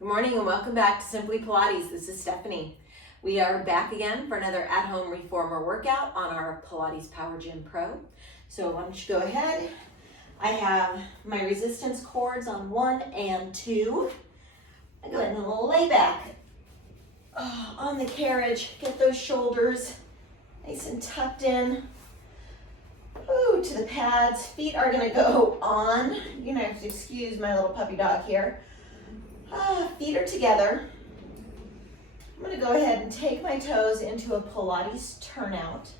Good morning and welcome back to Simply Pilates. This is Stephanie. We are back again for another at-home reformer workout on our Pilates Power Gym Pro. So why don't you go ahead. I have my resistance cords on 1 and 2. I go ahead and lay back on the carriage. Get those shoulders nice and tucked in. Ooh, to the pads. Feet are going to go on. You're going to have to excuse my little puppy dog here. Feet are together. I'm going to go ahead and take my toes into a Pilates turnout.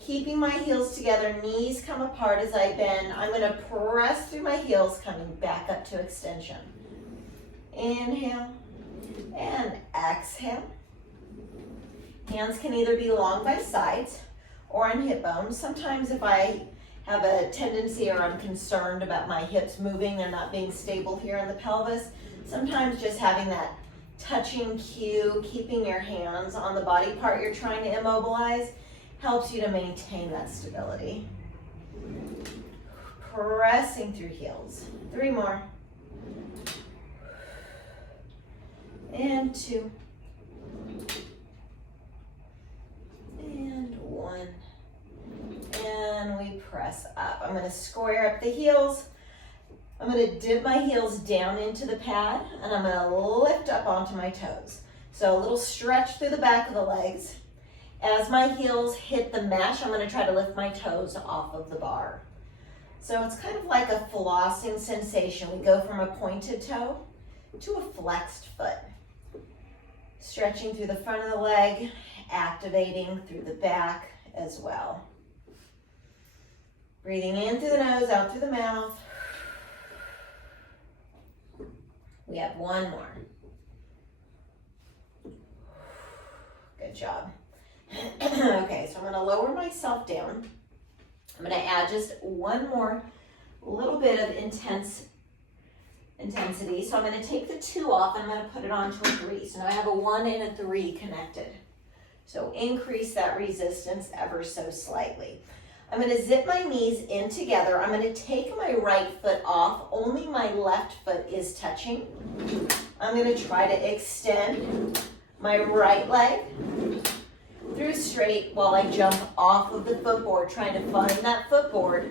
Keeping my heels together, knees come apart as I bend. I'm going to press through my heels, coming back up to extension. Inhale and exhale. Hands can either be long by sides or on hip bones. Sometimes if I have a tendency or I'm concerned about my hips moving, they're not being stable here in the pelvis, sometimes just having that touching cue, keeping your hands on the body part you're trying to immobilize, helps you to maintain that stability. Pressing through heels. 3 more. And 2. And 1. And we press up. I'm going to square up the heels. I'm going to dip my heels down into the pad and I'm going to lift up onto my toes. So a little stretch through the back of the legs. As my heels hit the mesh, I'm going to try to lift my toes off of the bar. So it's kind of like a flossing sensation. We go from a pointed toe to a flexed foot. Stretching through the front of the leg, activating through the back as well. Breathing in through the nose, out through the mouth. We have 1 more. Good job. Okay, so I'm going to lower myself down. I'm going to add just 1 more little bit of intensity. So I'm going to take the 2 off and I'm going to put it onto a 3. So now I have a 1 and a 3 connected. So increase that resistance ever so slightly. I'm going to zip my knees in together. I'm going to take my right foot off. Only my left foot is touching. I'm going to try to extend my right leg through straight while I jump off of the footboard, trying to find that footboard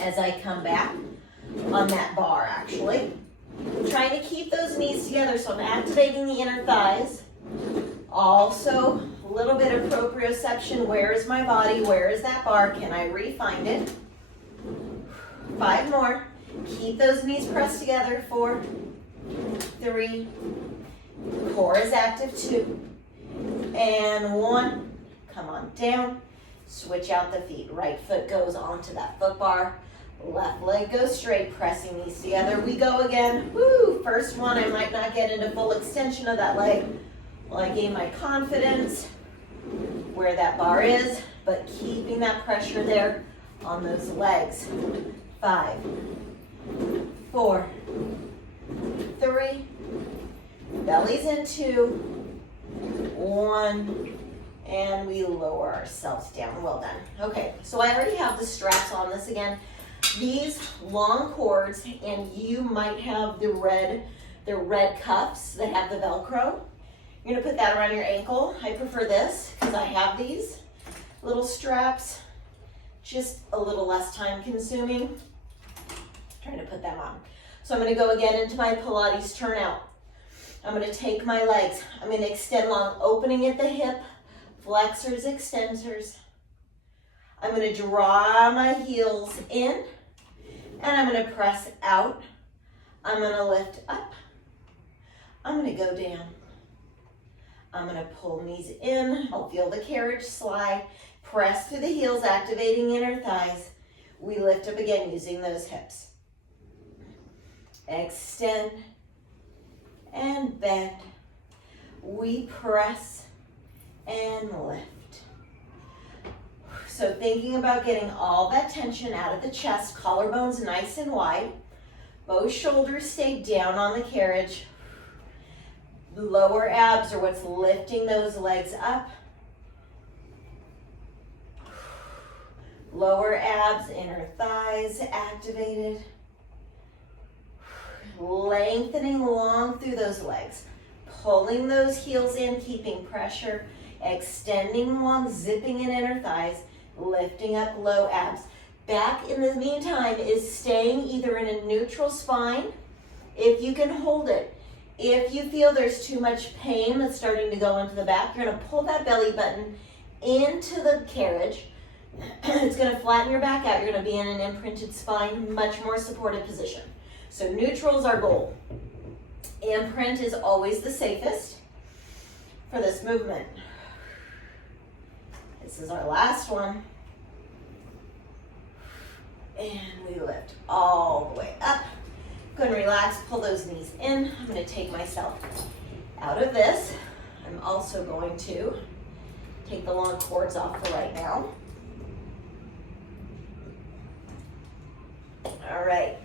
as I come back on that bar, actually. I'm trying to keep those knees together, so I'm activating the inner thighs. Also, a little bit of proprioception. Where is my body? Where is that bar? Can I re-find it? 5 more. Keep those knees pressed together. 4, 3. Core is active. 2. And 1. Come on down. Switch out the feet. Right foot goes onto that foot bar. Left leg goes straight, pressing these together. We go again. Woo! First one, I might not get into full extension of that leg. Well, I gain my confidence where that bar is, but keeping that pressure there on those legs. 5, 4, 3, bellies in 2, 1, and we lower ourselves down. Well done. Okay, so I already have the straps on this again. These long cords, and you might have the red cuffs that have the Velcro. You're going to put that around your ankle. I prefer this because I have these little straps, just a little less time consuming. Trying to put them on. So I'm going to go again into my Pilates turnout. I'm going to take my legs. I'm going to extend long, opening at the hip, flexors, extensors. I'm going to draw my heels in, and I'm going to press out. I'm going to lift up. I'm going to go down. I'm going to pull knees in. I'll feel the carriage slide. Press through the heels, activating inner thighs. We lift up again using those hips. Extend and bend. We press and lift. So thinking about getting all that tension out of the chest, collarbones nice and wide. Both shoulders stay down on the carriage. Lower abs are what's lifting those legs up. Lower abs, inner thighs activated. lengthening long through those legs, pulling those heels in, keeping pressure, extending long, zipping in inner thighs, lifting up low abs. Back in the meantime is staying either in a neutral spine, if you can hold it. If you feel there's too much pain that's starting to go into the back, you're gonna pull that belly button into the carriage. It's gonna flatten your back out. You're gonna be in an imprinted spine, much more supported position. So neutral is our goal. Imprint is always the safest for this movement. This is our last one. And we lift all the way up. Go and relax, pull those knees in. I'm gonna take myself out of this. I'm also going to take the long cords off for right now. All right,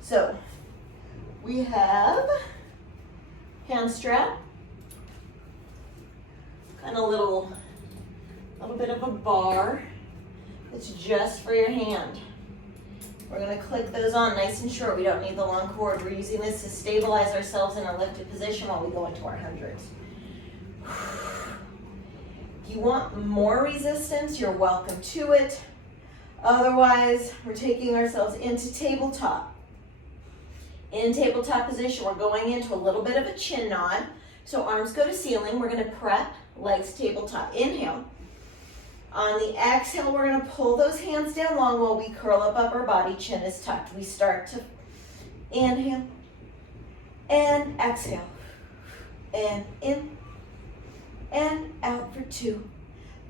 so we have hand strap, kind of little bit of a bar. It's just for your hand. We're gonna click those on nice and short. We don't need the long cord. We're using this to stabilize ourselves in a lifted position while we go into our hundreds. If you want more resistance, you're welcome to it. Otherwise, we're taking ourselves into tabletop. In tabletop position, we're going into a little bit of a chin nod. So arms go to ceiling. We're gonna prep, legs tabletop. Inhale. On the exhale, we're gonna pull those hands down long while we curl up upper body, chin is tucked. We start to inhale and exhale. And in and out for 2.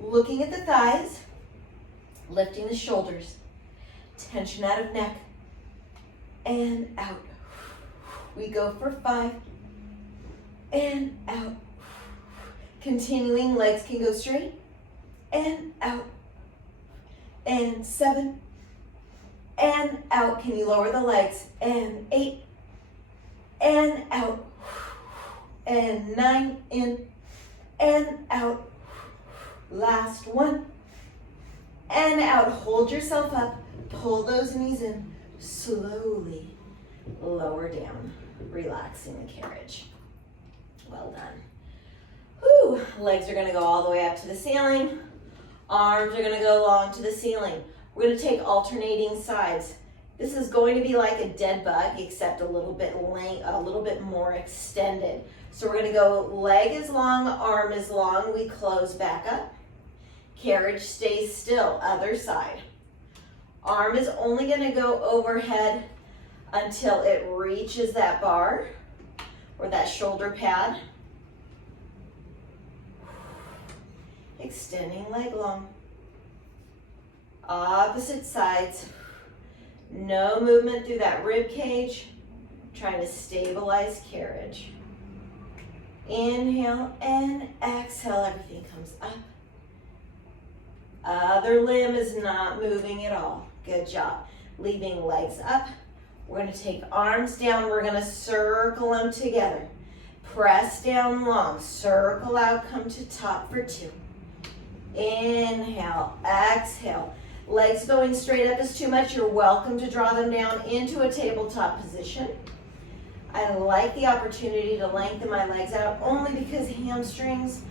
Looking at the thighs, lifting the shoulders, tension out of neck, and out. We go for 5, and out. Continuing, legs can go straight, and out, and 7, and out. Can you lower the legs? And 8, and out, and 9, in, and out. Last 1, and out. Hold yourself up, pull those knees in, slowly lower down, relaxing the carriage. Well done. Whew. Legs are gonna go all the way up to the ceiling. Arms are gonna go long to the ceiling. We're gonna take alternating sides. This is going to be like a dead bug, except a little bit more extended. So we're gonna go leg is long, arm is long. We close back up. Carriage stays still, other side. Arm is only gonna go overhead until it reaches that bar or that shoulder pad. Extending leg long. Opposite sides. No movement through that rib cage. Trying to stabilize carriage. Inhale and exhale, everything comes up. Other limb is not moving at all. Good job. Leaving legs up. We're gonna take arms down. We're gonna circle them together. Press down long, circle out, come to top for 2. Inhale, exhale. Legs going straight up is too much. You're welcome to draw them down into a tabletop position. I like the opportunity to lengthen my legs out only because hamstrings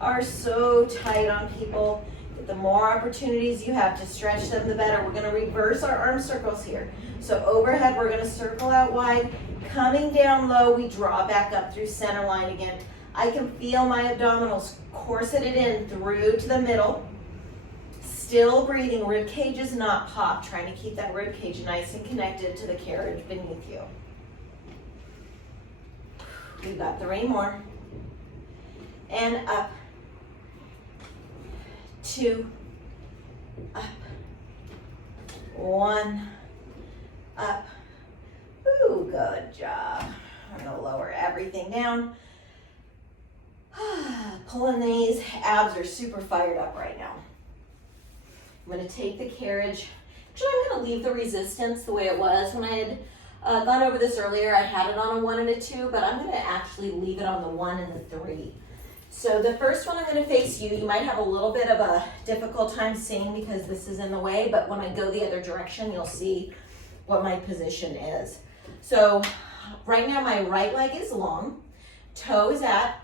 are so tight on people. The more opportunities you have to stretch them, the better. We're gonna reverse our arm circles here. So overhead, we're gonna circle out wide. Coming down low, we draw back up through center line again. I can feel my abdominals corseted in through to the middle. Still breathing, rib cage is not popped. Trying to keep that rib cage nice and connected to the carriage beneath you. We've got 3 more. And up. 2, up, 1, up. Ooh, good job. I'm gonna lower everything down. Pulling these, abs are super fired up right now. I'm gonna take the carriage. Actually, I'm gonna leave the resistance the way it was when I had gone over this earlier. I had it on a 1 and a 2, but I'm gonna actually leave it on the 1 and the 3. So the first one I'm gonna face you. You might have a little bit of a difficult time seeing because this is in the way, but when I go the other direction, you'll see what my position is. So right now my right leg is long, toe is at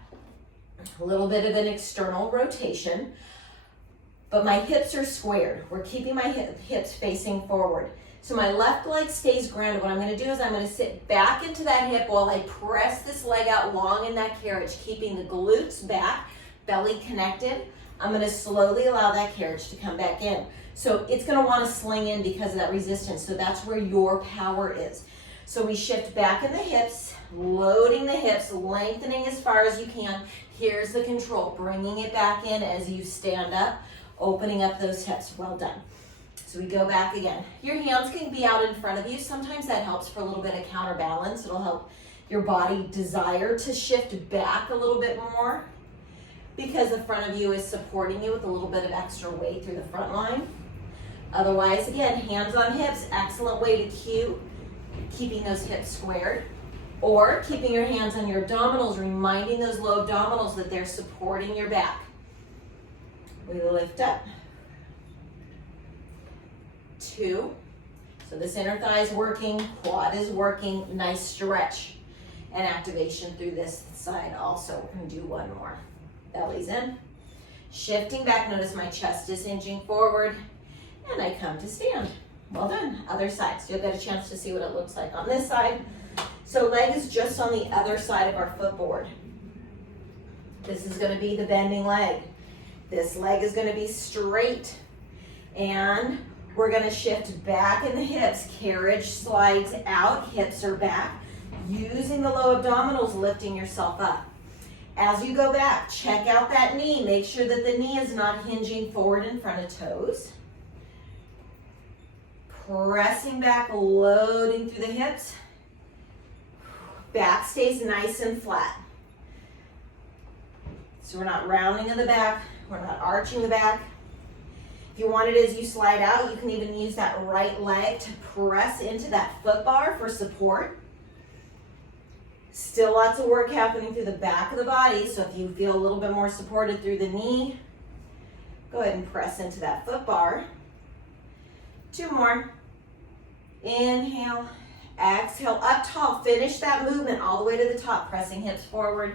a little bit of an external rotation, but my hips are squared. We're keeping my hips facing forward. So my left leg stays grounded. What I'm gonna do is I'm gonna sit back into that hip while I press this leg out long in that carriage, keeping the glutes back, belly connected. I'm gonna slowly allow that carriage to come back in. So it's gonna wanna sling in because of that resistance. So that's where your power is. So we shift back in the hips, loading the hips, lengthening as far as you can. Here's the control, bringing it back in as you stand up, opening up those hips. Well done. So we go back again. Your hands can be out in front of you. Sometimes that helps for a little bit of counterbalance. It'll help your body desire to shift back a little bit more because the front of you is supporting you with a little bit of extra weight through the front line. Otherwise, again, hands on hips, excellent way to cue, keeping those hips squared. Or keeping your hands on your abdominals, reminding those low abdominals that they're supporting your back. We lift up. 2. So this inner thigh is working, quad is working, nice stretch and activation through this side also. We're gonna do one more. Belly's in. Shifting back, notice my chest is hinging forward, and I come to stand. Well done. Other side. So you'll get a chance to see what it looks like on this side. So leg is just on the other side of our footboard. This is gonna be the bending leg. This leg is gonna be straight. And we're gonna shift back in the hips. Carriage slides out, hips are back. Using the low abdominals, lifting yourself up. As you go back, check out that knee. Make sure that the knee is not hinging forward in front of toes. Pressing back, loading through the hips. Back stays nice and flat. So we're not rounding in the back, we're not arching the back. If you want it as you slide out, you can even use that right leg to press into that foot bar for support. Still lots of work happening through the back of the body, so if you feel a little bit more supported through the knee, go ahead and press into that foot bar. 2 more. Inhale, exhale, up tall. Finish that movement all the way to the top, pressing hips forward.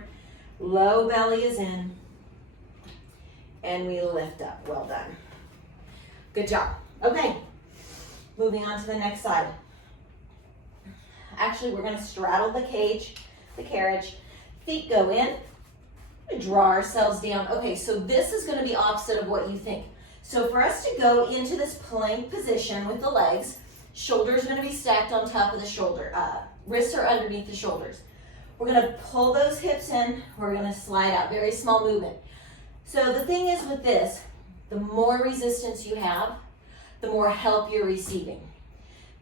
Low belly is in. And we lift up. Well done. Good job. Okay, moving on to the next side. Actually, we're going to straddle the cage, the carriage. Feet go in. Draw ourselves down. Okay, so this is going to be opposite of what you think. So for us to go into this plank position with the legs, shoulders are going to be stacked on top of the shoulder. Wrists are underneath the shoulders. We're going to pull those hips in. We're going to slide out. Very small movement. So the thing is with this, the more resistance you have, the more help you're receiving.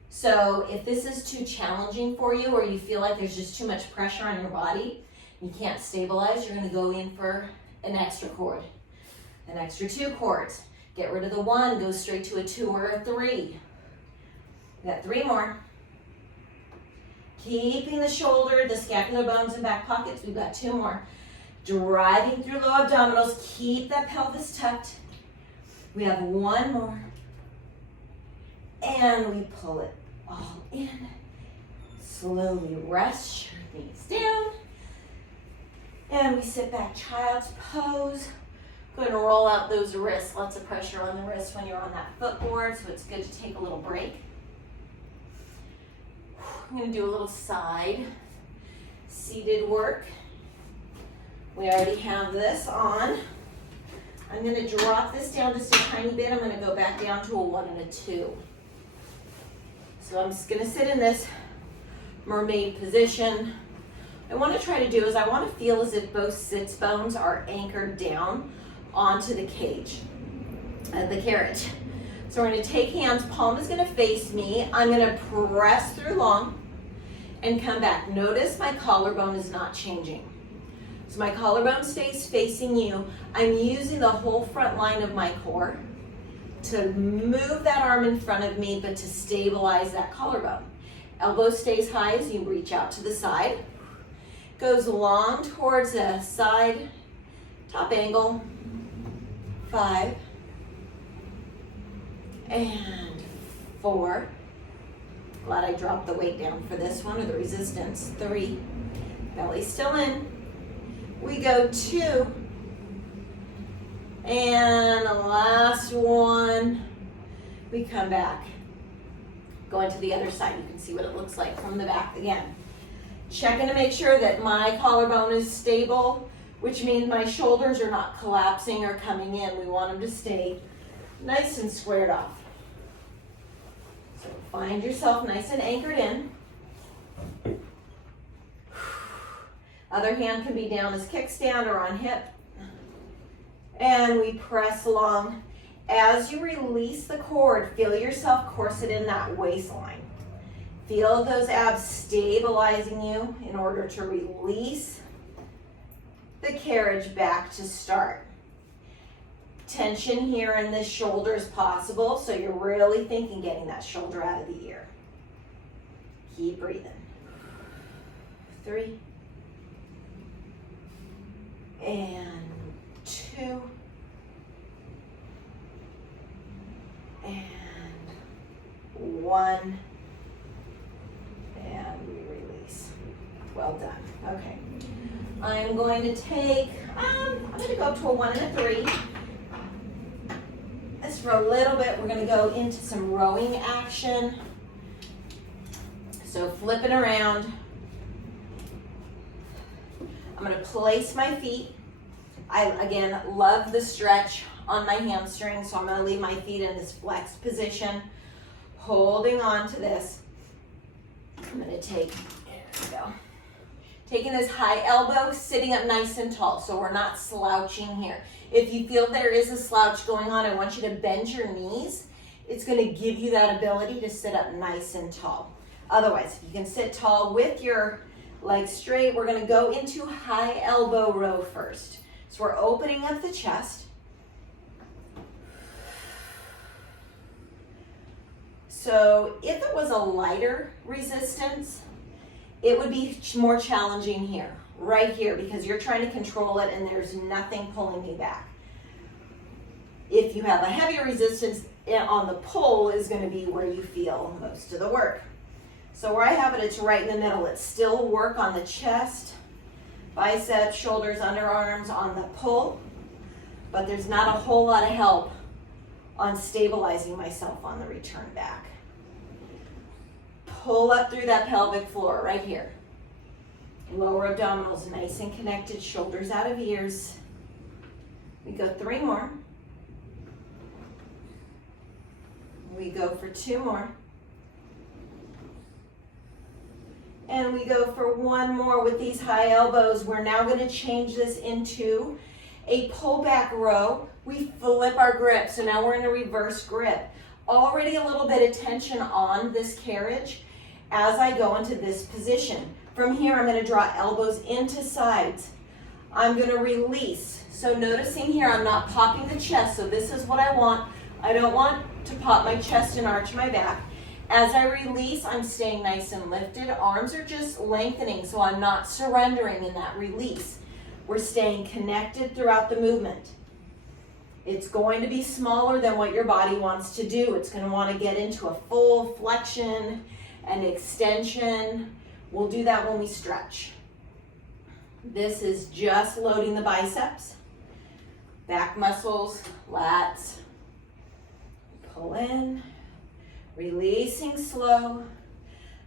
So if this is too challenging for you or you feel like there's just too much pressure on your body, you can't stabilize, you're going to go in for an extra cord, an extra 2 cords. Get rid of the 1, go straight to a 2 or a 3. We got 3 more. Keeping the shoulder, the scapular bones and back pockets. We've got 2 more. Driving through low abdominals. Keep that pelvis tucked. We have 1 more. And we pull it all in. Slowly rest your knees down. And we sit back, child's pose. Go ahead and roll out those wrists. Lots of pressure on the wrists when you're on that footboard, so it's good to take a little break. I'm going to do a little side seated work. We already have this on. I'm going to drop this down just a tiny bit. I'm going to go back down to a 1 and a 2. So I'm just going to sit in this mermaid position. What I want to try to do is I want to feel as if both sits bones are anchored down onto the cage, the carriage. So we're going to take hands, palm is going to face me. I'm going to press through long and come back. Notice my collarbone is not changing. So my collarbone stays facing you. I'm using the whole front line of my core to move that arm in front of me, but to stabilize that collarbone. Elbow stays high as you reach out to the side. Goes long towards the side, top angle. 5 and 4 Glad I dropped the weight down for this one, or the resistance. 3, belly still in. We go 2, and the last one, we come back. Going to the other side, you can see what it looks like from the back again. Checking to make sure that my collarbone is stable, which means my shoulders are not collapsing or coming in. We want them to stay nice and squared off. So find yourself nice and anchored in. Other hand can be down as kickstand or on hip. And we press along. As you release the cord, feel yourself corset in that waistline. Feel those abs stabilizing you in order to release the carriage back to start. Tension here in the shoulder is possible, so you're really thinking getting that shoulder out of the ear. Keep breathing. 3. And 2. And 1. And we release. Well done. Okay. I'm going to take, I'm going to go up to a 1 and a 3. This for a little bit. We're going to go into some rowing action. So flipping around. I'm going to place my feet. I, again, love the stretch on my hamstring, so I'm going to leave my feet in this flexed position, holding on to this. I'm going to take, there we go. Taking this high elbow, sitting up nice and tall, so we're not slouching here. If you feel there is a slouch going on, I want you to bend your knees. It's going to give you that ability to sit up nice and tall. Otherwise, if you can sit tall with your legs straight, we're going to go into high elbow row first. So we're opening up the chest. So if it was a lighter resistance, it would be more challenging here, right here, because you're trying to control it and there's nothing pulling you back. If you have a heavier resistance on the pull is going to be where you feel most of the work. So where I have it, it's right in the middle. It's still work on the chest, biceps, shoulders, underarms on the pull, but there's not a whole lot of help on stabilizing myself on the return back. Pull up through that pelvic floor right here. Lower abdominals nice and connected, shoulders out of ears. We go 3 more. We go for 2 more. And we go for 1 more with these high elbows. We're now going to change this into a pullback row. We flip our grip, so now we're in a reverse grip. Already a little bit of tension on this carriage as I go into this position. From here, I'm going to draw elbows into sides. I'm going to release. So noticing here, I'm not popping the chest, so this is what I want. I don't want to pop my chest and arch my back. As I release, I'm staying nice and lifted. Arms are just lengthening, so I'm not surrendering in that release. We're staying connected throughout the movement. It's going to be smaller than what your body wants to do. It's going to want to get into a full flexion and extension. We'll do that when we stretch. This is just loading the biceps, back muscles, lats. Pull in, releasing slow.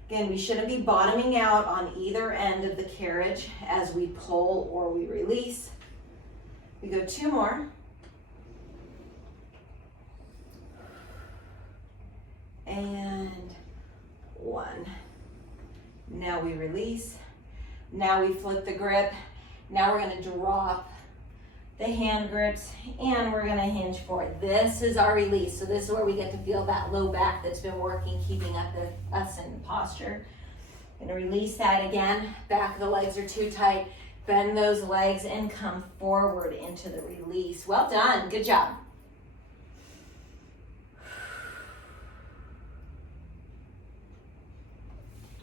Again, we shouldn't be bottoming out on either end of the carriage as we pull or we release. We go 2 more. And 1. Now we release. Now we flip the grip. Now we're going to drop the hand grips and we're going to hinge forward. This is our release. So this is where we get to feel that low back that's been working, keeping up us in posture. Going to release that again. Back of the legs are too tight. Bend those legs and come forward into the release. Well done. Good job.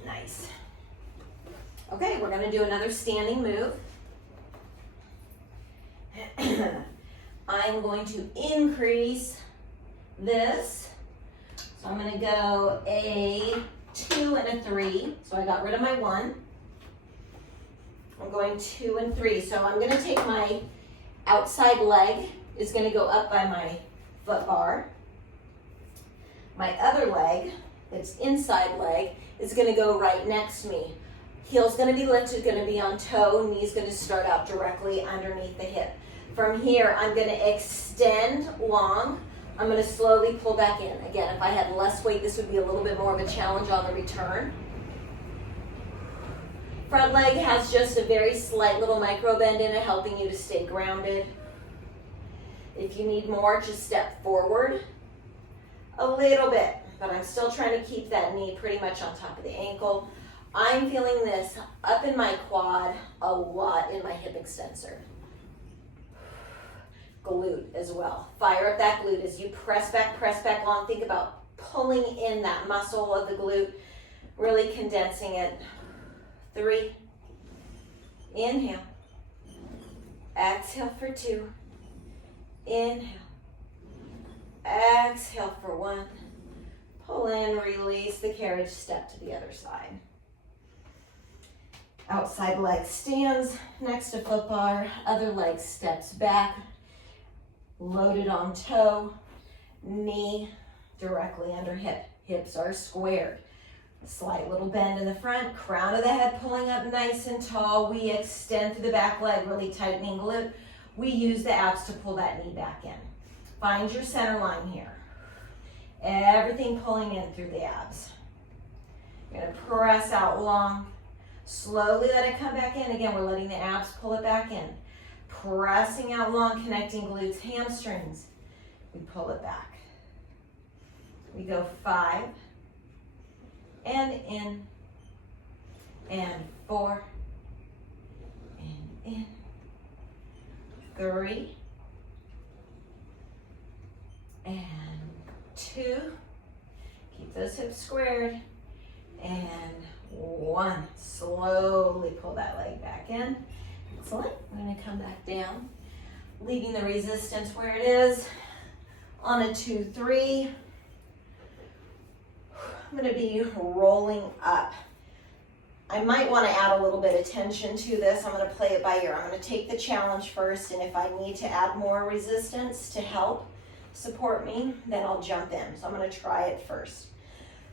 Nice. Okay, we're going to do another standing move. I'm going to increase this. So I'm going to go a 2 and a 3. So I got rid of my 1. I'm going 2 and 3. So I'm going to take my outside leg is going to go up by my foot bar. My other leg, that's inside leg, is going to go right next to me. Heel's going to be lifted, going to be on toe, knee's going to start out directly underneath the hip. From here, I'm going to extend long. I'm going to slowly pull back in. Again, if I had less weight, this would be a little bit more of a challenge on the return. Front leg has just a very slight little micro bend in it, helping you to stay grounded. If you need more, just step forward a little bit, but I'm still trying to keep that knee pretty much on top of the ankle. I'm feeling this up in my quad, a lot in my hip extensor. Glute as well. Fire up that glute as you press back long. Think about pulling in that muscle of the glute, really condensing it. 3. Inhale. Exhale for 2. Inhale. Exhale for 1. Pull in, release the carriage, step to the other side. Outside leg stands next to foot bar, other leg steps back, loaded on toe, knee directly under hip. Hips are squared. Slight little bend in the front, crown of the head pulling up nice and tall. We extend through the back leg, really tightening glute. We use the abs to pull that knee back in. Find your center line here. Everything pulling in through the abs. You're gonna press out long. Slowly let it come back in. Again, we're letting the abs pull it back in. Pressing out long, connecting glutes, hamstrings. We pull it back. We go 5, and in, and 4, and in, 3, and 2. Keep those hips squared, and 1. Slowly pull that leg back in. Excellent. I'm going to come back down, leaving the resistance where it is. On a 2, 3. I'm going to be rolling up. I might want to add a little bit of tension to this. I'm going to play it by ear. I'm going to take the challenge first, and if I need to add more resistance to help support me, then I'll jump in. So I'm going to try it first.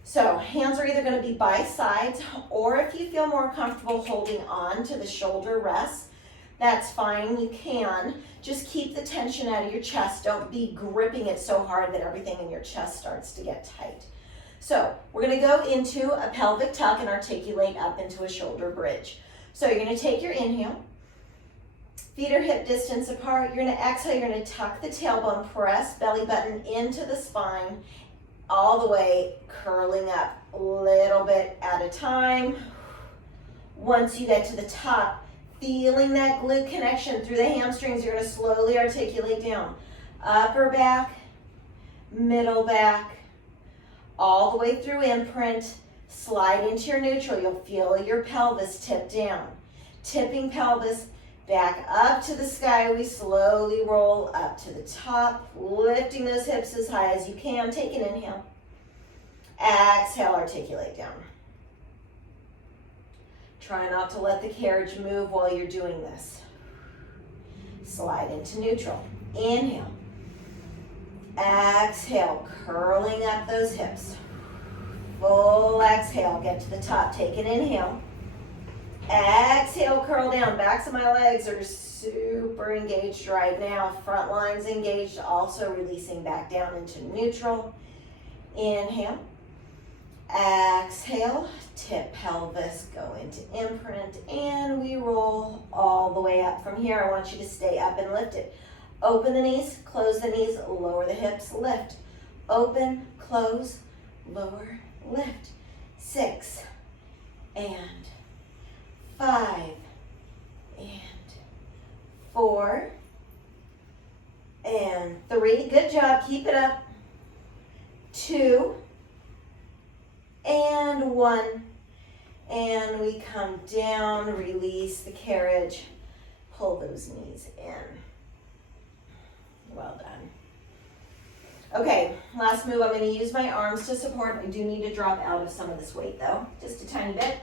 So hands are either going to be by sides, or if you feel more comfortable holding on to the shoulder rest, that's fine, you can. Just keep the tension out of your chest. Don't be gripping it so hard that everything in your chest starts to get tight. So we're going to go into a pelvic tuck and articulate up into a shoulder bridge. So you're going to take your inhale. Feet are hip distance apart. You're going to exhale. You're going to tuck the tailbone, press belly button into the spine, all the way curling up a little bit at a time. Once you get to the top, feeling that glute connection through the hamstrings, you're going to slowly articulate down. Upper back, middle back, all the way through imprint. Slide into your neutral. You'll feel your pelvis tip down. Tipping pelvis back up to the sky. We slowly roll up to the top, lifting those hips as high as you can. Take an inhale. Exhale, articulate down. Try not to let the carriage move while you're doing this. Slide into neutral. Inhale. Exhale, curling up those hips. Full exhale, get to the top. Take an inhale. Exhale, curl down. Backs of my legs are super engaged right now. Front line's engaged, also releasing back down into neutral. Inhale. Exhale, tip pelvis, go into imprint, and we roll all the way up. From here, I want you to stay up and lift it. Open the knees, close the knees, lower the hips, lift. Open, close, lower, lift. 6, and 5, and 4, and 3. Good job, keep it up. 2, and 1, and we come down, release the carriage, pull those knees in. Well done. Okay, last move, I'm gonna use my arms to support. I do need to drop out of some of this weight though, just a tiny bit.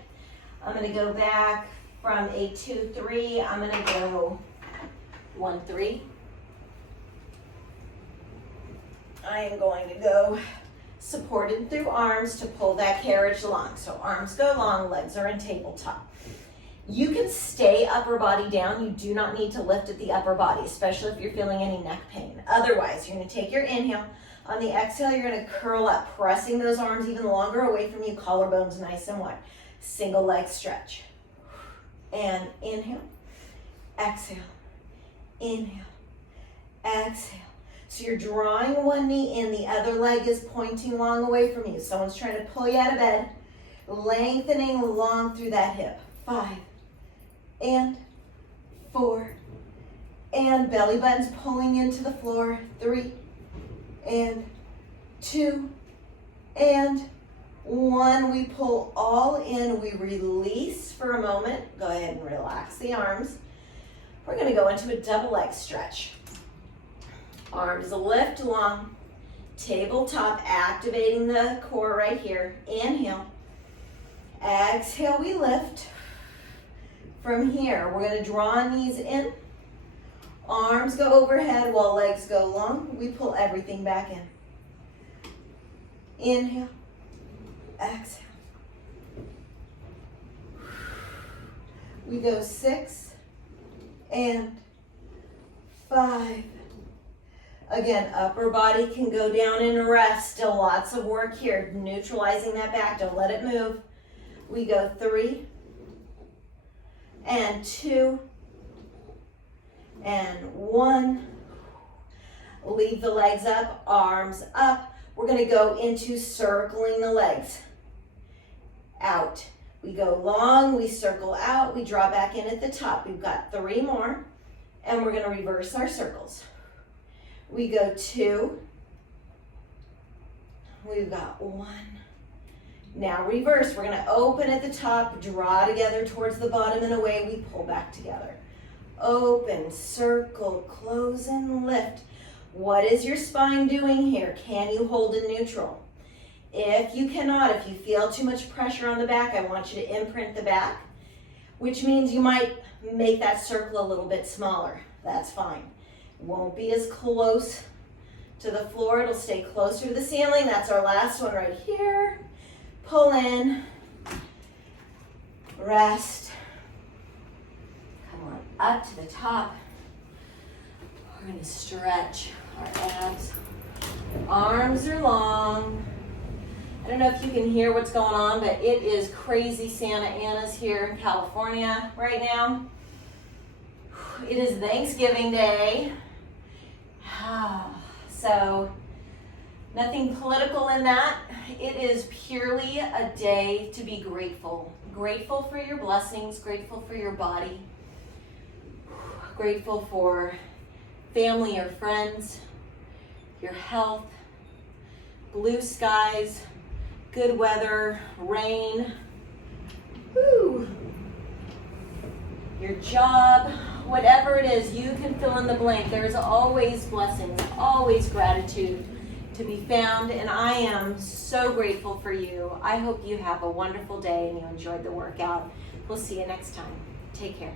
I'm gonna go back from a 2-3, I'm gonna go 1-3. I am going to go supported through arms to pull that carriage long. So arms go long, legs are in tabletop. You can stay upper body down. You do not need to lift at the upper body, especially if you're feeling any neck pain. Otherwise, you're gonna take your inhale. On the exhale, you're gonna curl up, pressing those arms even longer away from you, collarbones nice and wide. Single leg stretch. And inhale, exhale, inhale, exhale. So you're drawing one knee in, the other leg is pointing long away from you. Someone's trying to pull you out of bed, lengthening long through that hip. 5, and 4, and belly button's pulling into the floor. 3, and 2, and 1. We pull all in, we release for a moment. Go ahead and relax the arms. We're gonna go into a double leg stretch. Arms lift long, tabletop, activating the core right here. Inhale, exhale, we lift. From here, we're gonna draw knees in, arms go overhead while legs go long. We pull everything back in. Inhale, exhale. We go 6 and 5. Again, upper body can go down and rest. Still lots of work here, neutralizing that back. Don't let it move. We go 3 and 2 and 1. Leave the legs up, arms up. We're gonna go into circling the legs. Out. We go long, we circle out, we draw back in at the top. We've got 3 more, and we're gonna reverse our circles. We go 2. We've got 1. Now reverse, we're gonna open at the top, draw together towards the bottom and away, we pull back together. Open, circle, close and lift. What is your spine doing here? Can you hold in neutral? If you cannot, if you feel too much pressure on the back, I want you to imprint the back, which means you might make that circle a little bit smaller. That's fine. Won't be as close to the floor, it'll stay closer to the ceiling. That's our last one right here. Pull in, rest, come on up to the top. We're gonna stretch our abs. Arms are long. I don't know if you can hear what's going on, but it is crazy Santa Ana's here in California right now. It is Thanksgiving Day. So nothing political in that. It is purely a day to be grateful. Grateful for your blessings, grateful for your body, grateful for family or friends, your health, blue skies, good weather, rain, woo, your job, whatever it is, you can fill in the blank. There's always blessings, always gratitude to be found, and I am so grateful for you. I hope you have a wonderful day and you enjoyed the workout. We'll see you next time. Take care.